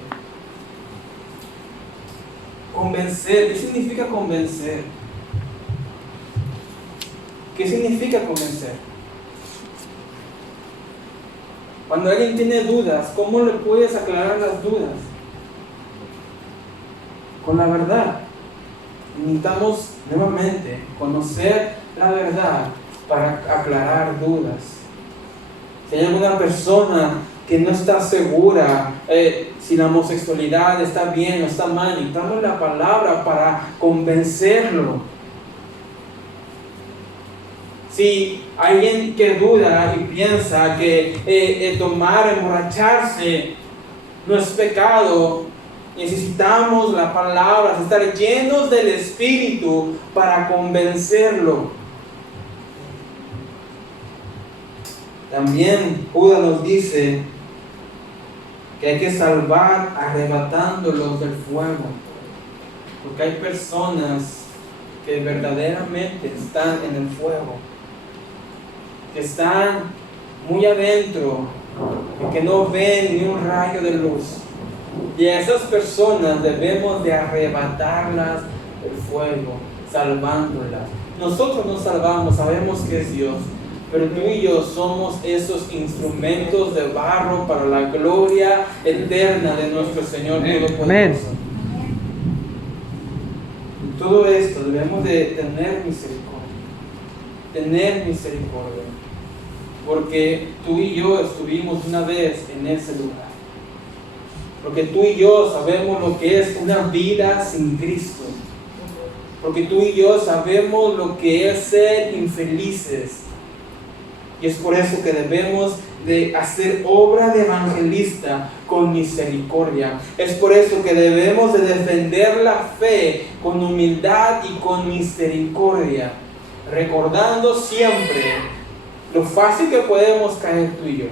Convencer. ¿Qué significa convencer? ¿Qué significa convencer? Cuando alguien tiene dudas, ¿cómo le puedes aclarar las dudas? Con la verdad. Necesitamos nuevamente conocer la verdad para aclarar dudas. Si hay alguna persona que no está segura si la homosexualidad está bien o está mal, necesitamos la palabra para convencerlo. Si alguien que duda y piensa que tomar, emborracharse no es pecado, necesitamos la palabra, estar llenos del Espíritu para convencerlo. También Judas nos dice que hay que salvar arrebatándolos del fuego, porque hay personas que verdaderamente están en el fuego, que están muy adentro y que no ven ni un rayo de luz, y a esas personas debemos de arrebatarlas del fuego, salvándolas. Nosotros nos salvamos, sabemos que es Dios, pero tú y yo somos esos instrumentos de barro para la gloria eterna de nuestro Señor Todopoderoso. En todo esto debemos de tener misericordia, porque tú y yo estuvimos una vez en ese lugar, porque tú y yo sabemos lo que es una vida sin Cristo, porque tú y yo sabemos lo que es ser infelices. Y es por eso que debemos de hacer obra de evangelista con misericordia. Es por eso que debemos de defender la fe con humildad y con misericordia, recordando siempre lo fácil que podemos caer tú y yo,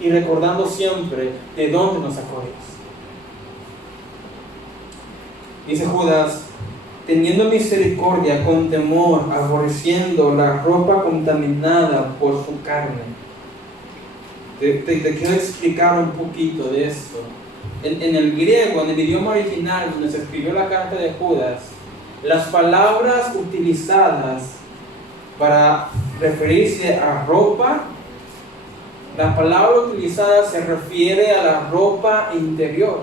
y recordando siempre de dónde nos sacó Dios. Dice Judas: teniendo misericordia con temor, aborreciendo la ropa contaminada por su carne. Te quiero explicar un poquito de esto. En el griego, en el idioma original donde se escribió la carta de Judas, las palabras utilizadas para referirse a ropa, la palabra utilizada se refiere a la ropa interior.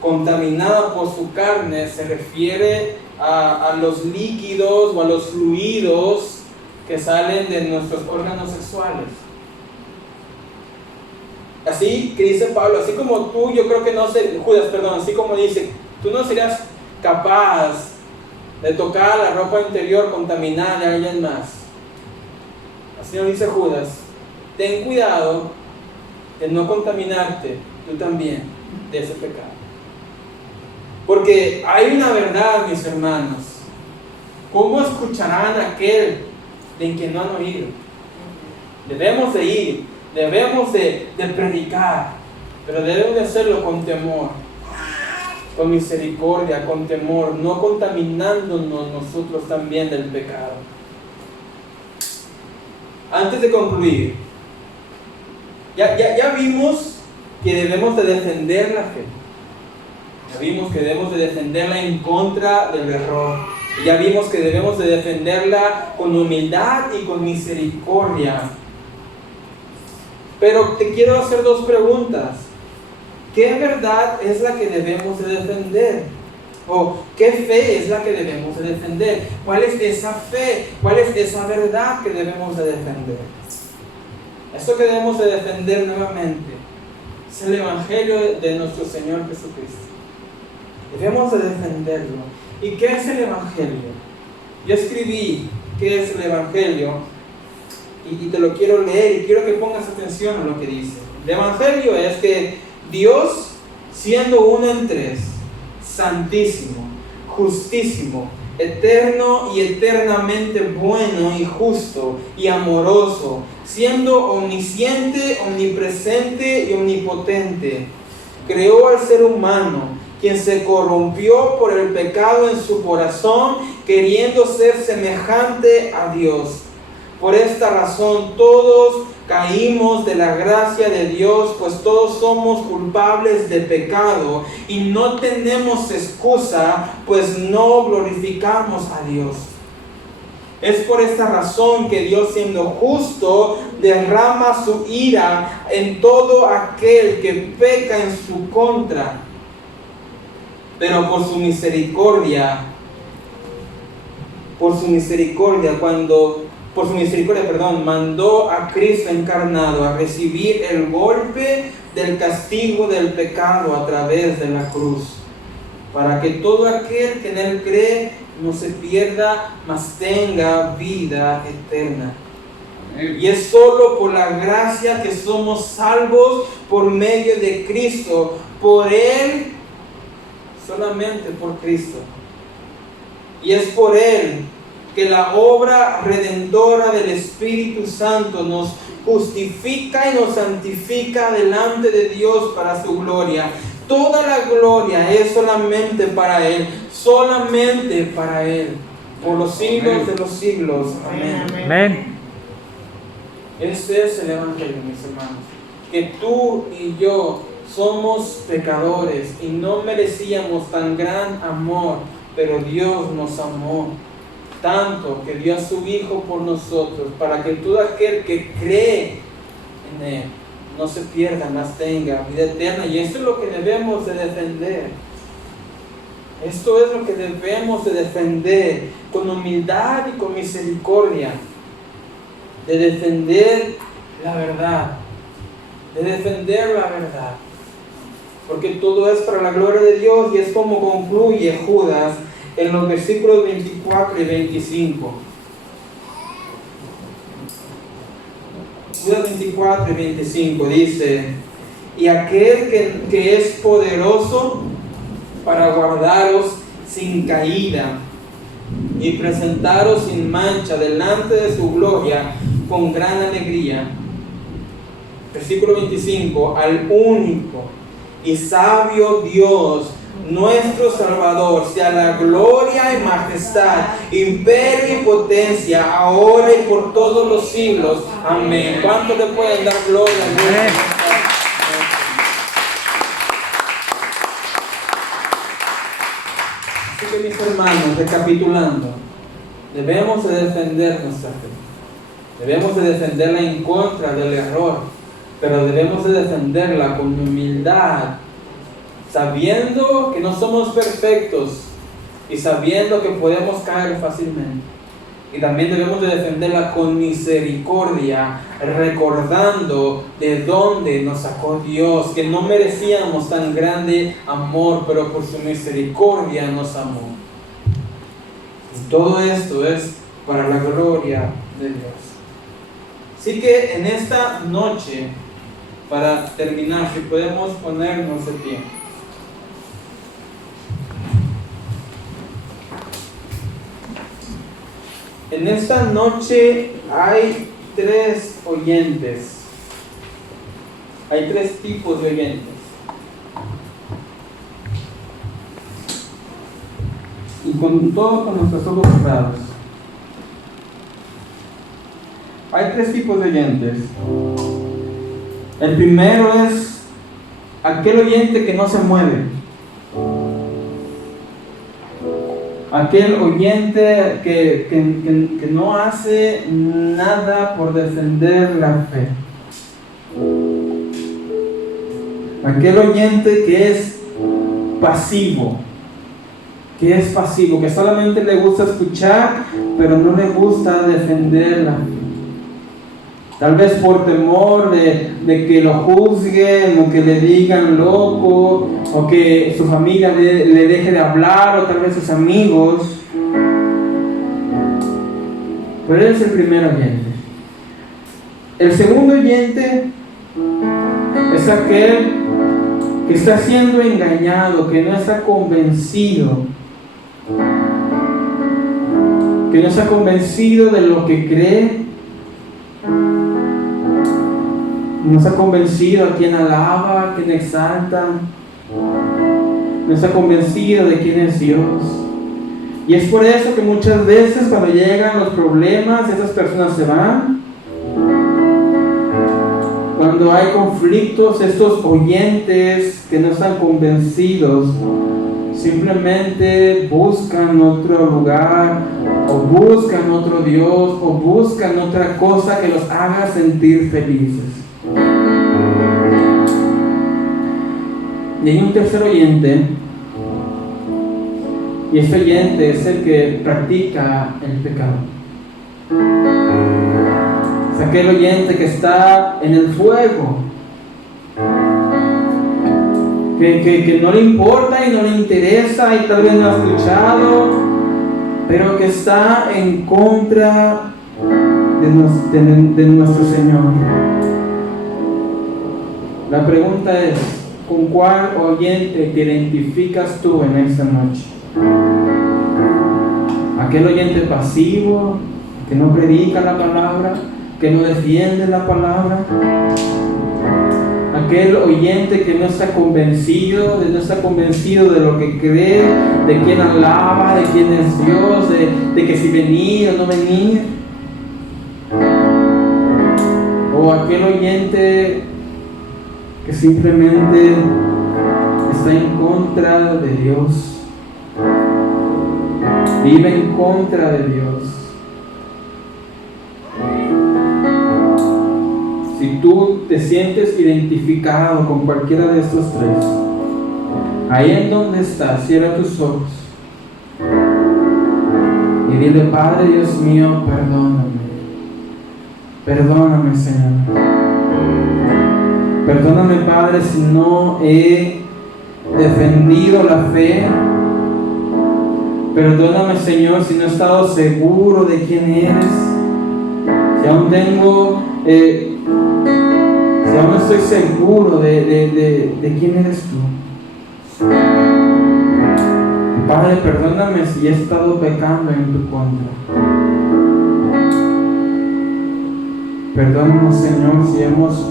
Contaminada por su carne se refiere a los líquidos o a los fluidos que salen de nuestros órganos sexuales. Así que dice Pablo, así como tú, yo creo que no sé, Judas, perdón, así como dice, tú no serías capaz de tocar la ropa interior contaminada de alguien más. Así nos dice Judas, ten cuidado de no contaminarte tú también de ese pecado. Porque hay una verdad, mis hermanos. ¿Cómo escucharán aquel en que no han oído? Debemos de ir, debemos de predicar, pero debemos de hacerlo con temor, con misericordia, con temor, no contaminándonos nosotros también del pecado. Antes de concluir, ya vimos que debemos de defender la fe. Ya vimos que debemos de defenderla en contra del error. Ya vimos que debemos de defenderla con humildad y con misericordia. Pero te quiero hacer dos preguntas. ¿Qué verdad es la que debemos de defender? ¿O qué fe es la que debemos de defender? ¿Cuál es esa fe? ¿Cuál es esa verdad que debemos de defender? Esto que debemos de defender nuevamente es el Evangelio de nuestro Señor Jesucristo. Debemos de defenderlo. ¿Y qué es el Evangelio? Yo escribí qué es el Evangelio y te lo quiero leer y quiero que pongas atención a lo que dice. El Evangelio es que Dios, siendo uno en tres, santísimo, justísimo, eterno y eternamente bueno y justo y amoroso, siendo omnisciente, omnipresente y omnipotente, creó al ser humano, quien se corrompió por el pecado en su corazón, queriendo ser semejante a Dios. Por esta razón todos caímos de la gracia de Dios, pues todos somos culpables de pecado y no tenemos excusa, pues no glorificamos a Dios. Es por esta razón que Dios, siendo justo, derrama su ira en todo aquel que peca en su contra. Pero por su misericordia, mandó a Cristo encarnado a recibir el golpe del castigo del pecado a través de la cruz, para que todo aquel que en él cree no se pierda, mas tenga vida eterna. Y es solo por la gracia que somos salvos por medio de Cristo, por Él, solamente por Cristo. Y es por Él que la obra redentora del Espíritu Santo nos justifica y nos santifica delante de Dios para su gloria. Toda la gloria es solamente para Él, solamente para Él, por los siglos de los siglos. Amén. Amén. Este es el Evangelio, mis hermanos, que tú y yo somos pecadores y no merecíamos tan gran amor, pero Dios nos amó tanto que dio a su Hijo por nosotros, para que todo aquel que cree en Él no se pierda, mas tenga vida eterna. Y esto es lo que debemos de defender. Esto es lo que debemos de defender con humildad y con misericordia. De defender la verdad. De defender la verdad. Porque todo es para la gloria de Dios, y es como concluye Judas en los versículos 24 y 25. Judas 24 y 25 dice: y aquel que es poderoso para guardaros sin caída y presentaros sin mancha delante de su gloria con gran alegría. Versículo 25: al único y sabio Dios, nuestro Salvador, sea la gloria y majestad, imperio y potencia, ahora y por todos los siglos. Amén. ¿Cuánto le pueden dar gloria a Dios? Así que, mis hermanos, recapitulando, debemos de defender nuestra fe. Debemos de defenderla en contra del error, pero debemos de defenderla con humildad, sabiendo que no somos perfectos y sabiendo que podemos caer fácilmente. Y también debemos de defenderla con misericordia, recordando de dónde nos sacó Dios, que no merecíamos tan grande amor, pero por su misericordia nos amó. Y todo esto es para la gloria de Dios. Así que en esta noche, para terminar, si podemos ponernos de pie. En esta noche hay tres oyentes. Hay tres tipos de oyentes. Y con nuestros ojos cerrados. Hay tres tipos de oyentes. El primero es aquel oyente que no se mueve. Aquel oyente que no hace nada por defender la fe. Aquel oyente que es pasivo. Que solamente le gusta escuchar, pero no le gusta defender la fe. Tal vez por temor de que lo juzguen, o que le digan loco, o que su familia le deje de hablar, o tal vez sus amigos. Pero él es el primer oyente. El segundo oyente es aquel que está siendo engañado, que no está convencido. Que no está convencido de lo que cree. No está convencido a quien alaba, a quien exalta. No está convencido de quién es Dios. Y es por eso que muchas veces cuando llegan los problemas, esas personas se van. Cuando hay conflictos, estos oyentes que no están convencidos simplemente buscan otro lugar, o buscan otro Dios, o buscan otra cosa que los haga sentir felices. Y hay un tercer oyente, y este oyente es el que practica el pecado. Es aquel oyente que está en el fuego, que no le importa y no le interesa, y tal vez no ha escuchado, pero que está en contra de nuestro Señor. La pregunta es, ¿con cuál oyente te identificas tú en esta noche? ¿Aquel oyente pasivo, que no predica la palabra, que no defiende la palabra? Aquel oyente que no está convencido de lo que cree, de quién alaba, de quién es Dios, de que si venir o no venir. O aquel oyente que simplemente está en contra de Dios, vive en contra de Dios. Si tú te sientes identificado con cualquiera de estos tres, ahí en donde estás, cierra tus ojos y dile: Padre Dios mío, perdóname Señor, perdóname Padre si no he defendido la fe, perdóname Señor si no he estado seguro de quién eres, si aún tengo si aún no estoy seguro de quién eres tú. Padre, perdóname si he estado pecando en tu contra. Perdónanos, Señor, si hemos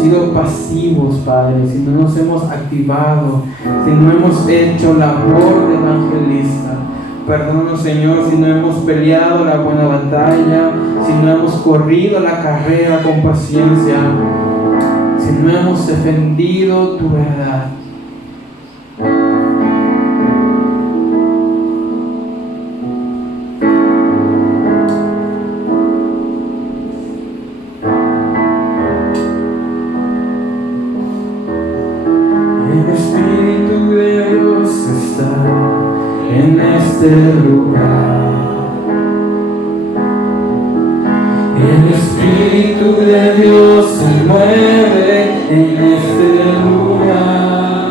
sido pasivos, Padre, si no nos hemos activado, si no hemos hecho labor de evangelista. Perdónanos, Señor, si no hemos peleado la buena batalla, si no hemos corrido la carrera con paciencia, si no hemos defendido tu verdad. El Espíritu de Dios está en este lugar. El Espíritu de Dios se mueve en este lugar.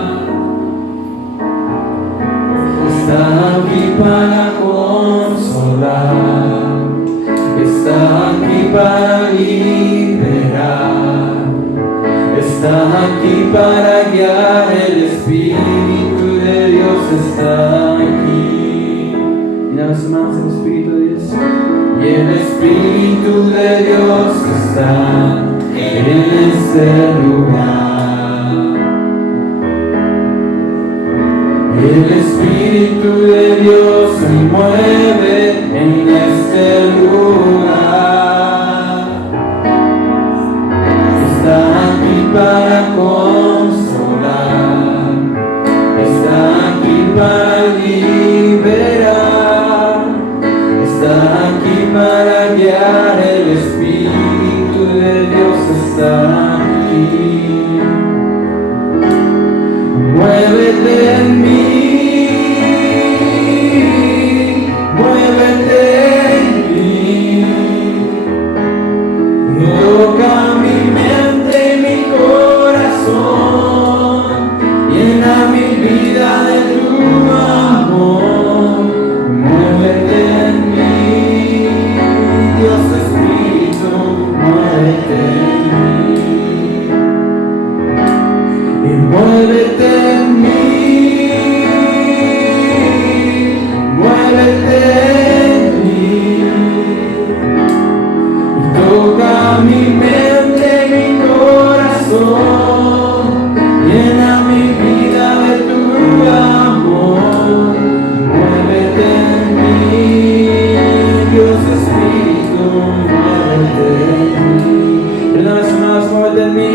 Está aquí para consolar, está aquí para liberar, está aquí para guiar. El Espíritu de Dios está aquí. Mira las manos, el Espíritu de Dios. Y el Espíritu de Dios está en este lugar. El Espíritu de Dios se mueve en este lugar. Está aquí para consolar, está aquí para liberar, está aquí para guiar. El Espíritu de Dios está aquí. Muévete en mí, muévete en mí. Toca mi mente y mi corazón, llena mi vida de tu amor. Muévete en mí, Dios Espíritu, muévete en mí. Y muévete en mí, muévete en mí. Y toca mi mente, mi corazón, llena mi vida de tu amor. Muévete en mí, Dios Espíritu, muévete en mí. Una vez más, muévete en mí.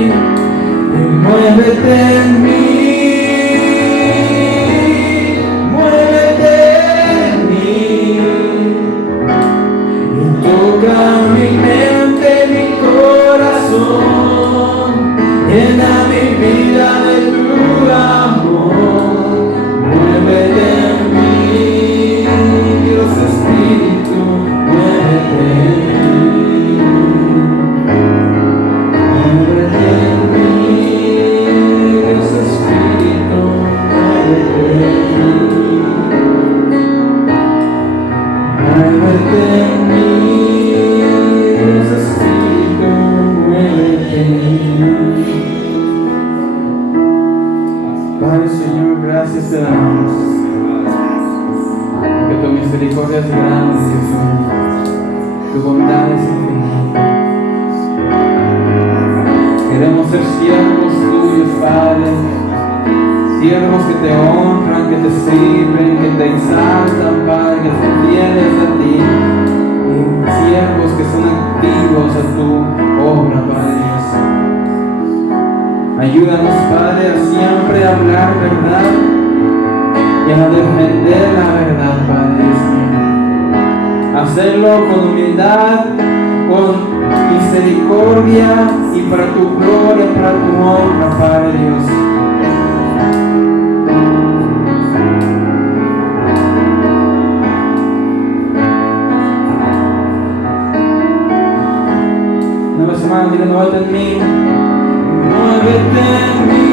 Muévete en mí, muévete en mí, y toca mi mente, mi corazón, llena mi vida de tu amor. Muévete en mí, Dios Espíritu, muévete en mí, muévete en mí. gracias te damos. Que tu misericordia es grande, Dios mío. Tu bondad es infinita. Queremos ser siervos tuyos, Padre. Siervos que te honran, que te sirven, que te exaltan, Padre, que son fieles a ti. Siervos que son activos a tu obra, Padre Dios. Ayúdanos, Padre, a siempre hablar verdad y a defender la verdad, Padre Dios mío. Hacerlo con humildad, con misericordia y para tu gloria, para tu honra, Padre Dios. Una vez más, dile, muévete en mí. Muévete en mí.